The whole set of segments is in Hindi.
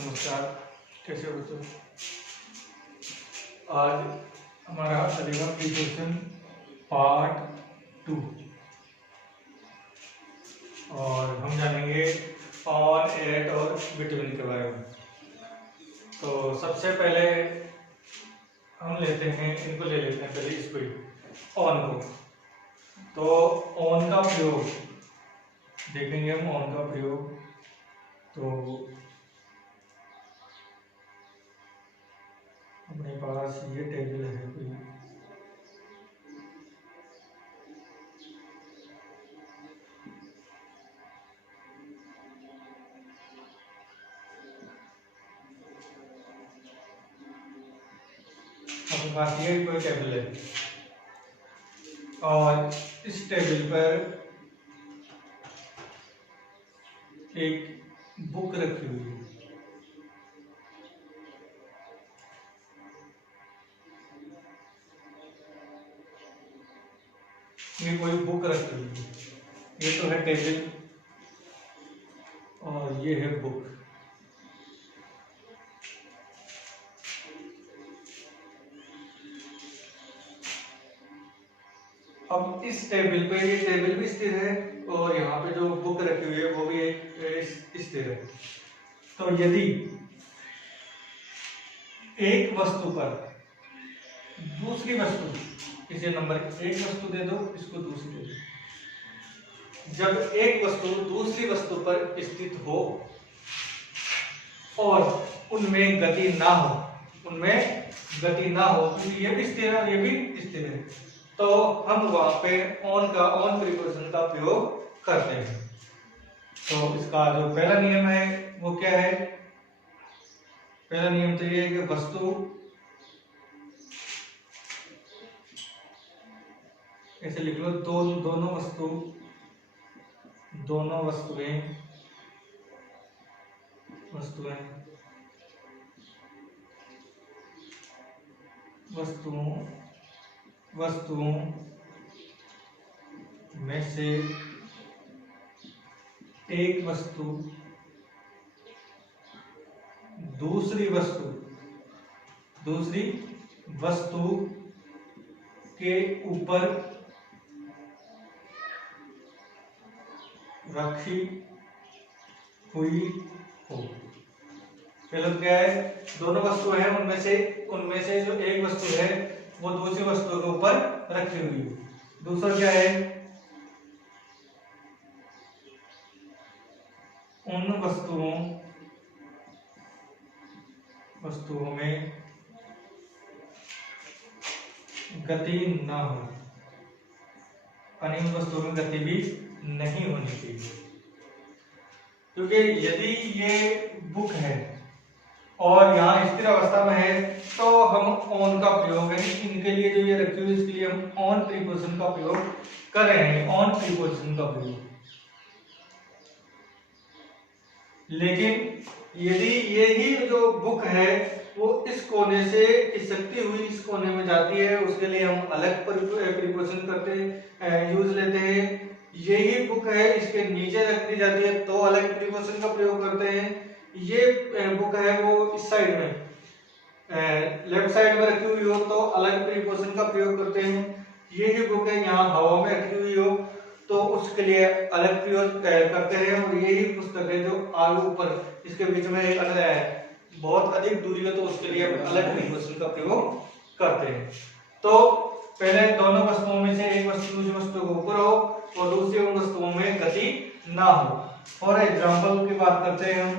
नमस्कार, कैसे हो बच्चों। आज हमारा चलेगा प्रीपोजिशन पार्ट 2 और हम जानेंगे ऑन, एट और बिटवीन के बारे में। तो सबसे पहले हम लेते हैं, इनको ले लेते हैं पहले इसको ही, ऑन को। तो ऑन का प्रयोग देखेंगे हम, ऑन का प्रयोग। तो अपने पास ये टेबल है कोई, अपने पास ये कोई टेबल है और इस टेबल पर एक बुक रखी हुई है। ये कोई बुक रखी हुई है, ये तो है टेबल और ये है बुक। अब इस टेबल पे ये टेबल भी स्थिर है और यहाँ पे जो बुक रखी हुई है वो भी एक स्थिर है। तो यदि एक वस्तु पर दूसरी वस्तु, इसे नंबर एक वस्तु दे दो, इसको दूसरी दे दो। जब एक वस्तु दूसरी वस्तु पर स्थित हो और उनमें गति ना हो, क्योंकि ये भी स्थिर है और ये भी स्थिर है, तो हम वहां पे ऑन प्रीपोजिशन का प्रयोग करते हैं। तो इसका जो पहला नियम है वो क्या है? पहला नियम तो ये है कि वस्तु, ऐसे लिख लो, दोनों वस्तुओं में से एक वस्तु दूसरी वस्तु के ऊपर रखी हुई हो। पहले क्या है? दोनों वस्तु है, उनमें से जो एक वस्तु है वो दूसरी वस्तु के ऊपर रखी हुई है। दूसरा क्या है? उन वस्तुओं में गति न हो, यानी उन वस्तुओं में गति भी नहीं होनी चाहिए। क्योंकि यदि ये बुक है और यहाँ स्थिर अवस्था में है तो हम ऑन का प्रयोग, यानी इनके लिए जो ये रखी हुई इसके लिए हम ऑन प्रीपोजिशन का प्रयोग कर रहे हैं, ऑन प्रीपोजिशन का प्रयोग। लेकिन यदि यही जो बुक है वो इस कोने से खिसकती हुई इस कोने में जाती है, उसके लिए हम अलग प्रीपोजिशन करते हैं, यूज लेते हैं। यही बुक है, इसके नीचे रख दी जाती है तो अलग प्रीपोजिशन का प्रयोग करते हैं। ये बुक है वो इस साइड में, लेफ्ट साइड में रखी हुई हो तो अलग प्रीपोजिशन का प्रयोग करते हैं। यही बुक है यहाँ हवा में रखी हुई हो तो उसके लिए अलग प्रयोग करते हैं। और यही पुस्तक है जो आगे ऊपर इसके बीच में एक अलग बहुत अधिक दूरी है तो उसके लिए अलग प्रीपोजिशन का प्रयोग करते हैं। तो पहले दोनों वस्तुओं में से एक वस्तु दूसरी वस्तु के ऊपर हो और दूसरी उन वस्तुओं में गति ना हो। फॉर एग्जाम्पल की बात करते हैं हम,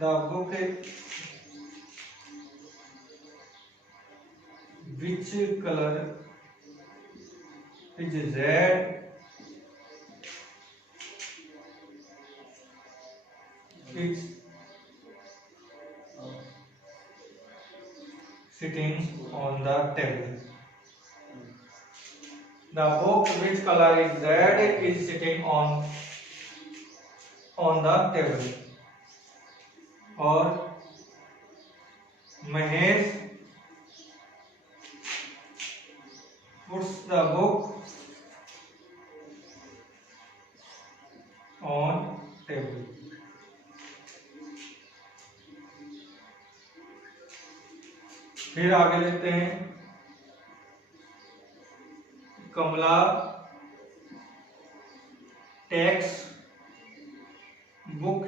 the book which color is red is sitting on the table. The book which color is red is sitting on the table. और महेश puts the book फिर आगे लेते हैं Kamla takes book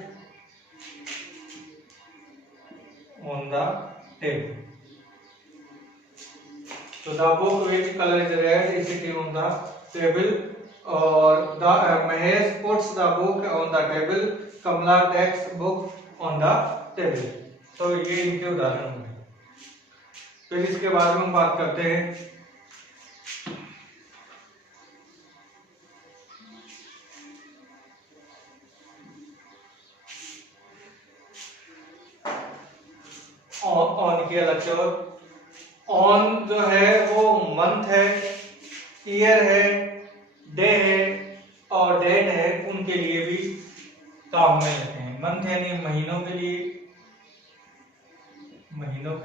on the table. तो the book which colour is red is sitting on the table, और the Mahesh puts the book on the table, Kamla takes book on the table. तो ये इनके उदाहरण होंगे। फिर इसके बाद में हम बात करते हैं ऑन की अलग से। और ऑन जो है वो मंथ है, ईयर है, डे है और डेट है, उनके लिए भी काम में लेते हैं। मंथ यानी महीनों के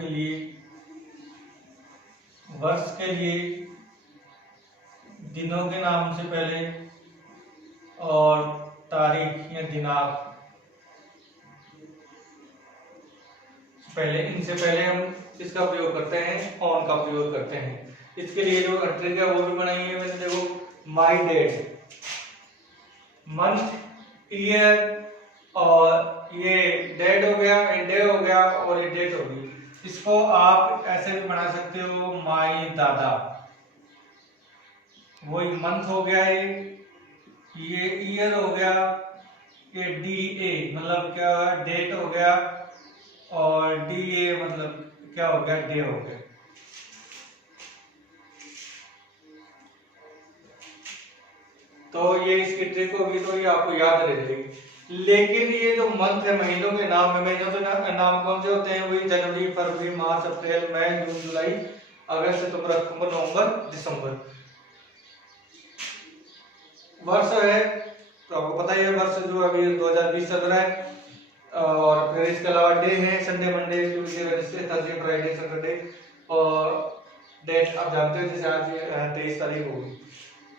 लिए, वर्ष के लिए, दिनों के नाम से पहले, और तारीख या दिनांक पहले, इनसे पहले हम इसका प्रयोग करते हैं, ऑन का प्रयोग करते हैं। इसके लिए जो ट्रिक है वो भी बनाई है मैंने, देखो माई डेट, मंथ, ईयर और ये डेट हो गया, डे हो गया और ये डेट होगी। इसको आप ऐसे भी बना सकते हो, माई दादा, वही मंथ हो गया, ये ईयर हो गया, ये डी ए मतलब क्या डेट हो गया, और डी ए मतलब क्या हो गया, डे हो गया। तो ये इसकी ट्रिक होगी, तो ये आपको याद रह जाएगी। लेकिन ये जो मंथ है, महीनों के नाम है, महीनों के नाम कौन से होते हैं? वही जनवरी, फरवरी, मार्च, अप्रैल, मई, जून, जुलाई, अगस्त, सितंबर, अक्टूबर, नवंबर, दिसंबर। वर्ष है तो आपको पता ही है, वर्ष जो अभी 2020 चल रहा है। और फिर इसके अलावा डे है, Sunday, Monday, Tuesday, Wednesday, Thursday, Friday, Saturday. और डेट आप जानते हो, जैसे आज 23 तारीख होगी।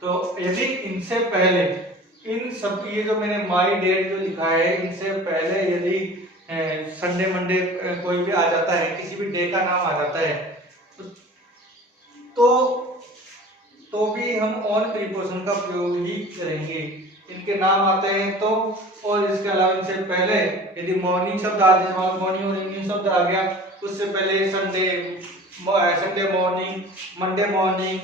तो यदि इनसे पहले इन सब, ये जो मैंने माई डेट जो लिखा है, इनसे पहले यदि संडे, मंडे कोई भी आ जाता है, किसी भी डे का नाम आ जाता है, तो भी हम ऑन प्रीपोजिशन का प्रयोग ही करेंगे। इनके नाम आते हैं तो, और इसके अलावा इनसे पहले यदि मॉर्निंग शब्द आ जाए, मॉर्निंग और इवनिंग शब्द आ गया, उससे पहले Sunday morning, Monday morning,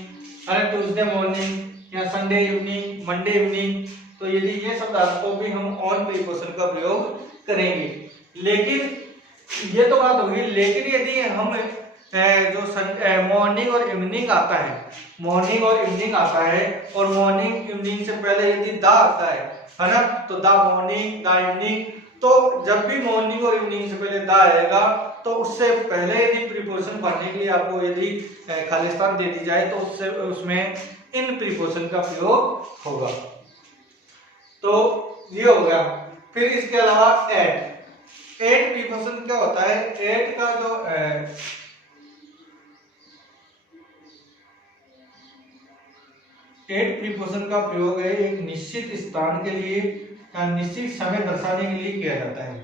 Tuesday morning या संडे इवनिंग, मंडे इवनिंग, तो यदि ये शब्द आते तो भी हम ऑन प्रीपोजिशन का प्रयोग करेंगे। लेकिन ये तो बात होगी, लेकिन यदि हम जो मॉर्निंग और इवनिंग आता है, मॉर्निंग और इवनिंग आता है, और मॉर्निंग इवनिंग से पहले यदि दा आता है ना, तो दा मॉर्निंग, दा इवनिंग, तो जब भी मॉर्निंग और इवनिंग से पहले दा आएगा, तो उससे पहले यदि प्रीपोजिशन पढ़ने के लिए आपको यदि खालिस्तान दे दी जाए, तो उससे उसमें इन प्रीपोजिशन का प्रयोग होगा। तो ये हो गया। फिर इसके अलावा एट प्रीपोजिशन क्या होता है? एट का जो एट प्रीपोजिशन का प्रयोग है एक निश्चित स्थान के लिए या निश्चित समय दर्शाने के लिए किया जाता है।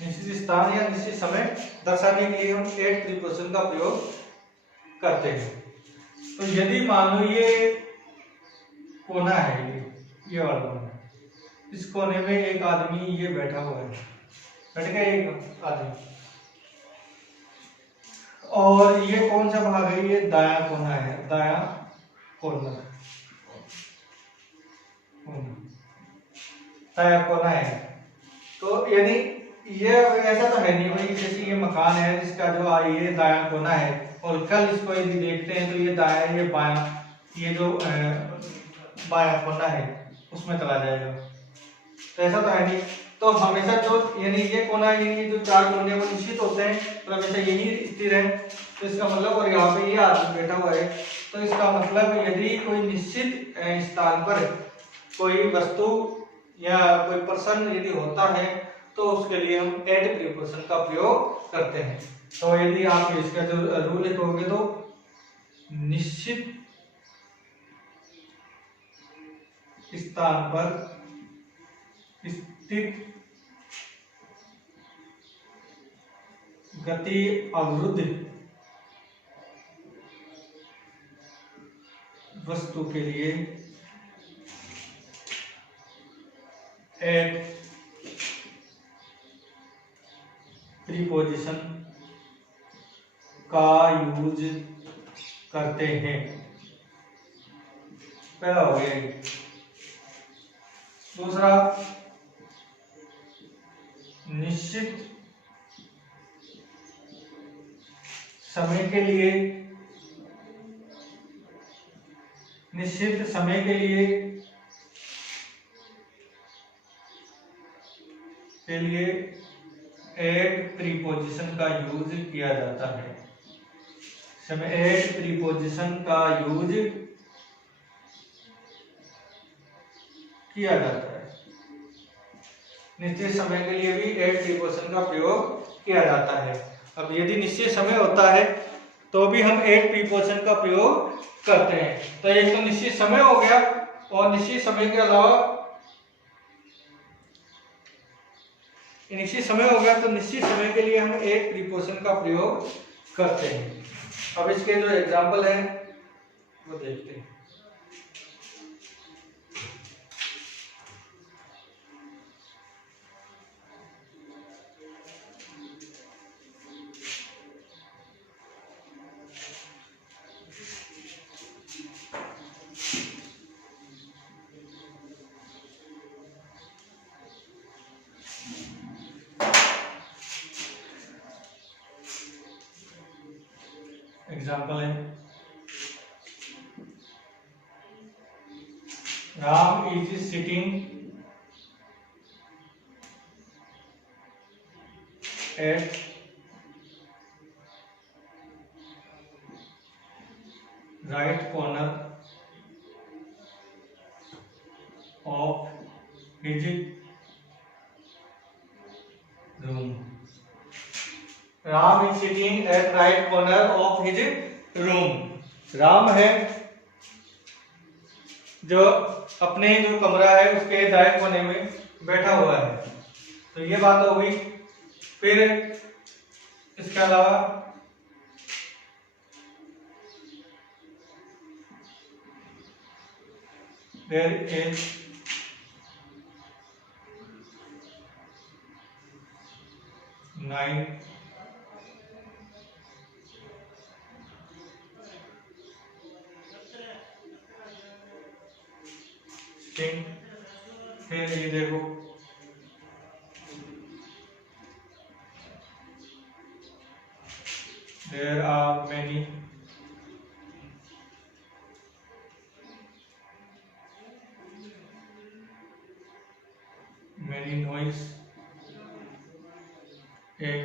निश्चित स्थान या निश्चित समय दर्शाने के लिए हम एट प्रीपोजिशन का प्रयोग करते हैं। तो यदि मान लो ये कोना है, ये वाला कोना, इस कोने में एक आदमी ये बैठा हुआ है, बैठ गया एक आदमी, और ये कौन सा भाग है? ये दायां कोना है, दायां कोना, दायां कोना है। तो यदि ये ऐसा तो है नहीं भाई, जैसे ये मकान है जिसका जो ये दायां कोना है, और कल इसको यदि देखते हैं तो ये दायां, ये बायां, ये जो बायां कोना है उसमें चला जाएगा। तो ऐसा तो है नहीं। तो हमेशा जो यानी ये कोना, ये जो चार कोने वो निश्चित होते हैं, तो हमेशा यही स्थिर है। तो इसका मतलब, और यहाँ पे ये आदमी बैठा हुआ है, तो इसका मतलब यदि कोई निश्चित स्थान पर कोई वस्तु या कोई पर्सन यदि होता है, तो उसके लिए हम एट प्रीपोजिशन का प्रयोग करते हैं। तो यदि आप इसका जो रूल लिखोगे तो निश्चित स्थान पर स्थित गति अवरुद्ध वस्तु के लिए एट प्रीपोजिशन का यूज करते हैं। पहला हो गया। दूसरा, निश्चित समय के लिए एट प्रीपोजिशन का यूज किया जाता है। समय एट प्रीपोजिशन का यूज किया जाता है। निश्चित समय के लिए भी एट प्रीपोजिशन का प्रयोग किया जाता है। अब यदि निश्चित समय होता है तो भी हम एट प्रीपोजिशन का प्रयोग करते हैं। तो एक तो निश्चित समय हो गया, और निश्चित समय के अलावा निश्चित समय हो गया तो निश्चित समय के लिए हम एट प्रीपोजिशन का प्रयोग करते हैं। अब इसके जो एग्जाम्पल है वो देखते हैं। एग्जाम्पल है, Ram is sitting at right corner of his room. Ram is sitting at right corner of his room. Ram है जो अपने जो कमरा है उसके दाएं कोने में बैठा हुआ है। तो ये बात हो गई। फिर इसके अलावा there is nine string। फिर ये देखो there are many noise at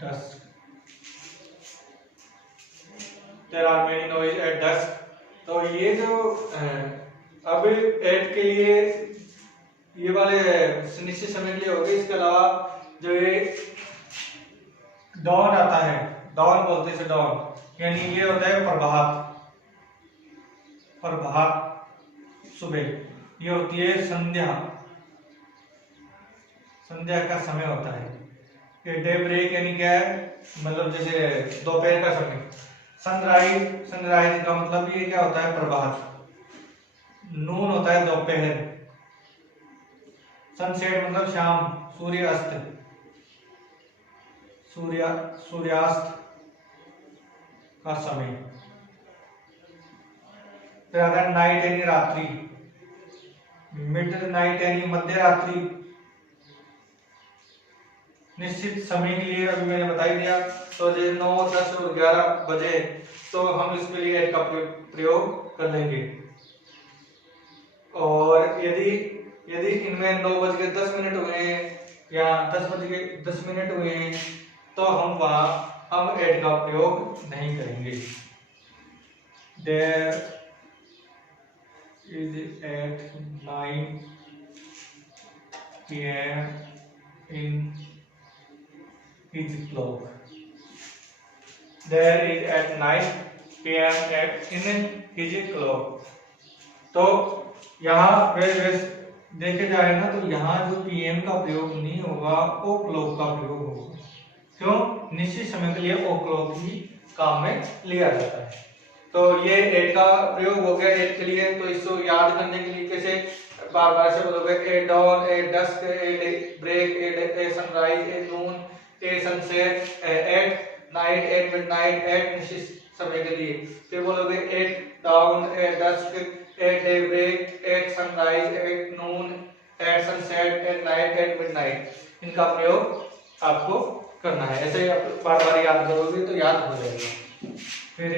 dusk। there are many noise at dusk। तो ये जो अब एट के लिए ये वाले निश्चित समय के लिए हो गए। इसके अलावा जो ये डॉन आता है, डॉन बोलते हैं इसे, डॉन यानी ये होता है प्रभात सुबह। ये होती है संध्या का समय होता है। ये डे ब्रेक यानी क्या है, मतलब जैसे दोपहर का समय। सनराइज का मतलब ये क्या होता है, प्रभात। नून होता है दोपहर। सनसेट मतलब शाम, सूर्यास्त का समय। फिर आता है नाइट यानी रात्रि, मिडनाइट यानी मध्य रात्रि। निश्चित समय के लिए अभी मैंने बता ही दिया। तो जैसे 9, 10 और 11 बजे तो हम इसके लिए एट का प्रयोग कर लेंगे। और यदि इनमें 9:10 हुए या 10:10 हुए तो हम एट का प्रयोग नहीं करेंगे। There is at 9 PM in his clock. There is at 9 PM at in his clock. तो यहाँ पे देखे जाए ना तो यहाँ जो PM का प्रयोग नहीं होगा, ओ क्लॉक का प्रयोग होगा। क्यों? निश्चित समय के लिए ओ क्लॉक ही काम में लिया जाता है। तो ये एट का प्रयोग हो गया एट के लिए। तो इसको याद करने के लिए कैसे बार बार से बोलोगे, a dawn, a dusk, a break, a sunrise, a noon, a sunset, at night, at midnight, at निश्चित समय के लिए। फिर बोलोगे at dawn, at dusk, at day break, at sunrise, at noon, at sunset, at night, at midnight. इनका प्रयोग आपको करना है। ऐसे बार बार याद करोगे तो याद हो जाएगा। फिर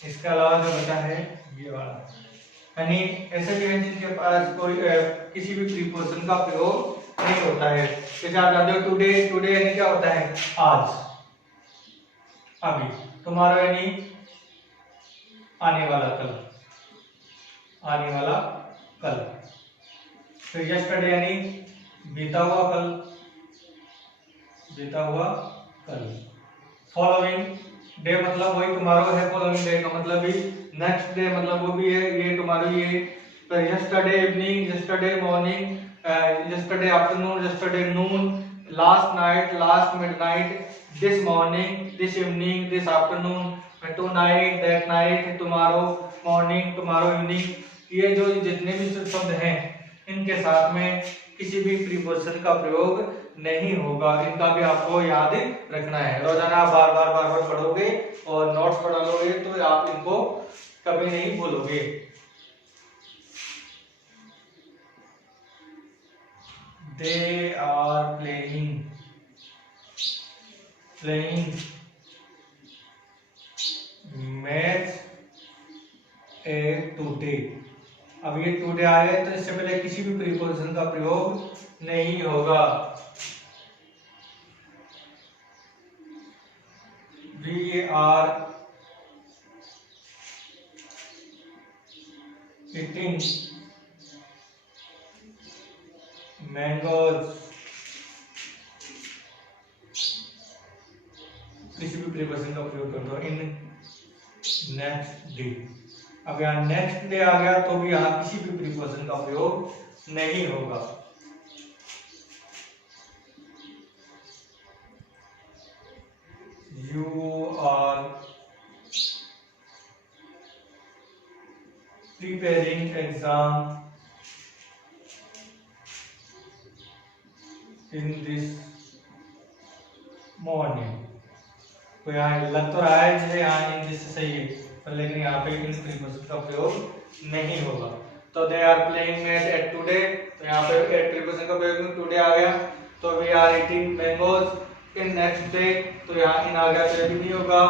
इसके अलावा जो बचा है ये वाला, यानी ऐसे भी हैं जिनके पास कोई किसी भी प्रीपोजिशन का प्रयोग नहीं होता है। जैसे आप जानते हो टुडे, टुडे यानी क्या होता है? आज, अभी। टुमारो यानी आने वाला, कल, आने वाला कल। फिर यस्टरडे यानी बीता हुआ कल, बीता हुआ कल। फॉलोइंग डे मतलब वही टुमारो है, फॉलोइंग डे का मतलब भी नेक्स्ट डे मतलब वो भी है, ये टुमारो ही है। फिर yesterday evening, yesterday morning, yesterday afternoon, yesterday Noon, last night, last midnight, this morning, this evening, this afternoon, tonight, that night, tomorrow morning, tomorrow evening. ये जो जितने भी शब्द हैं इनके साथ में किसी भी प्रीपोजिशन का प्रयोग नहीं होगा। इनका भी आपको याद रखना है। रोजाना आप बार बार पढ़ोगे और नोट्स पढ़ा लोगे तो आप इनको कभी नहीं भूलोगे। They are playing match today. अब ये टुडे आया तो इससे पहले किसी भी प्रीपोजिशन का प्रयोग नहीं होगा। We are eating mangoes। किसी भी प्रीपोजिशन का प्रयोग कर दो इन नेक्स्ट डे। अब यहाँ नेक्स्ट डे आ गया तो भी यहाँ किसी भी प्रीपोजिशन का प्रयोग नहीं होगा। You are preparing exam in this morning। तो यहाँ लग तो रहा है जैसे यहाँ इन दिस सही है, पर लेकिन यहाँ पे इन प्रीपोजिशन का प्रयोग नहीं होगा। तो they are playing match at today, तो यहाँ पे एट प्रीपोजिशन का प्रयोग टुडे आ गया। तो we are eating mangoes in next day, तो यहाँ इन आ गया तो भी नहीं होगा।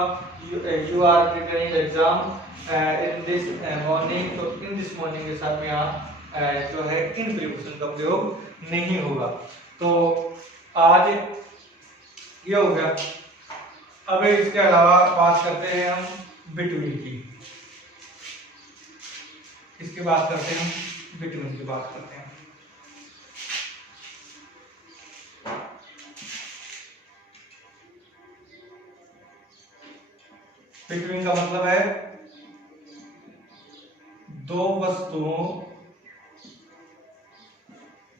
You are preparing exam in this morning, तो इन दिस मॉर्निंग के साथ में यहाँ जो है इन प्रीपोजिशन का प्रयोग नहीं होगा। तो आज ये हो गया। अब इसके अलावा बात करते हैं हम बिटवीन की। इसकी बात करते हैं हम बिटवीन की बात करते हैं। बिटवीन का मतलब है दो वस्तुओं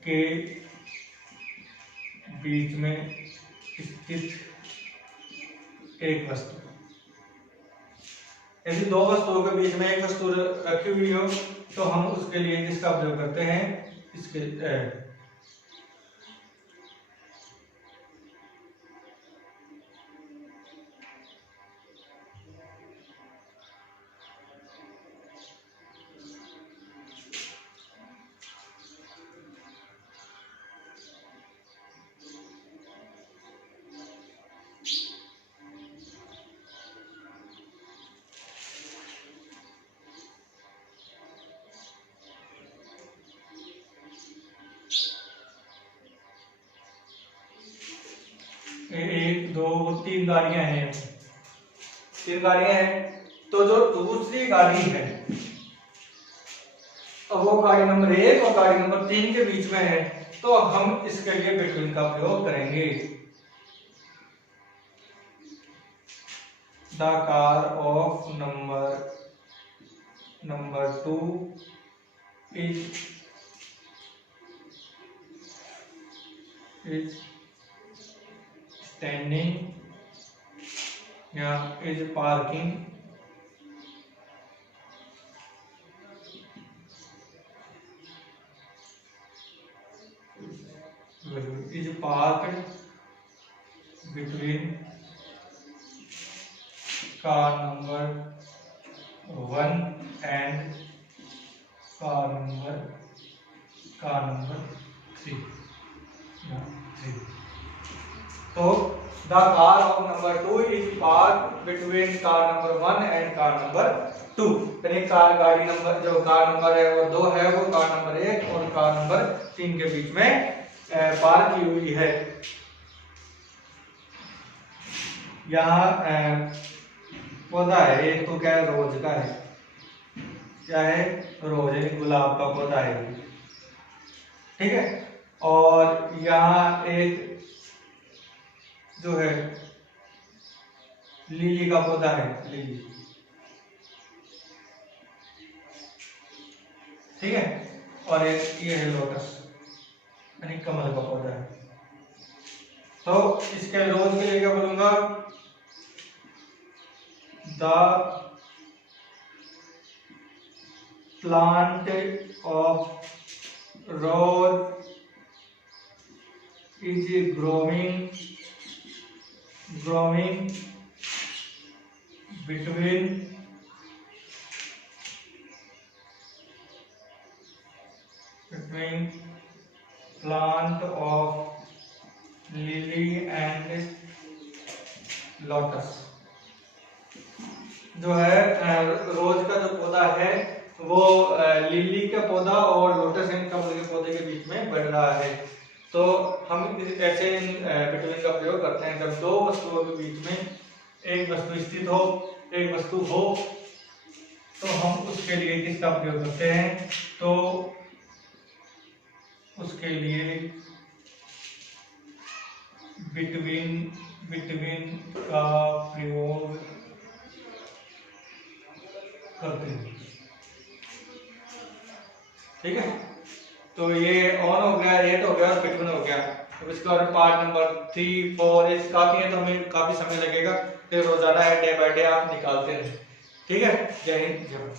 के बीच में स्थित एक वस्तु। यदि दो वस्तुओं के बीच में एक वस्तु रखी हुई हो तो हम उसके लिए किसका प्रयोग करते हैं? इसके एक दो तीन गाड़ियां हैं, तीन गाड़ियां हैं। तो जो दूसरी गाड़ी है वो गाड़ी नंबर 1 और गाड़ी नंबर 3 के बीच में है, तो हम इसके लिए बिटवीन का प्रयोग करेंगे। The car of number 2 is standing या is parking between car number 1 and car number 3 या 3। तो the car of number 2 is park between car number 1 and car number 2। यानी गाड़ी नंबर जो कार नंबर है वो 2 है, वो कार नंबर 1 और कार नंबर 3 के बीच में पार्क की हुई है। यहाँ पौधा है एक, तो क्या है, रोज का है। क्या है? रोज है, गुलाब का पौधा है, ठीक है। और यहाँ एक जो है लिली का पौधा है, लिली, ठीक है। और एक ये है लोटस यानी कमल का पौधा है। तो इसके रोज के लिए क्या बोलूंगा? The plant of rose is growing between plant of lily and lotus। जो है रोज का जो पौधा है वो लिली का पौधा और लोटस एंड कमल के पौधे के बीच में बढ़ रहा है। तो हम ऐसे बिटवीन का प्रयोग करते हैं जब दो वस्तुओं के बीच में एक वस्तु स्थित हो, एक वस्तु हो, तो हम उसके लिए किसका प्रयोग करते हैं? तो उसके लिए बिटवीन का प्रयोग करते हैं, ठीक है। तो ये ऑन हो गया, 8 हो गया और बिटवीन हो गया। अब इसके बाद पार्ट नंबर 3, 4 इस काफी है, तो हमें काफी समय लगेगा। फिर रोजाना है, डे बाय डे आप निकालते हैं, ठीक है। जय हिंद, जय भारत।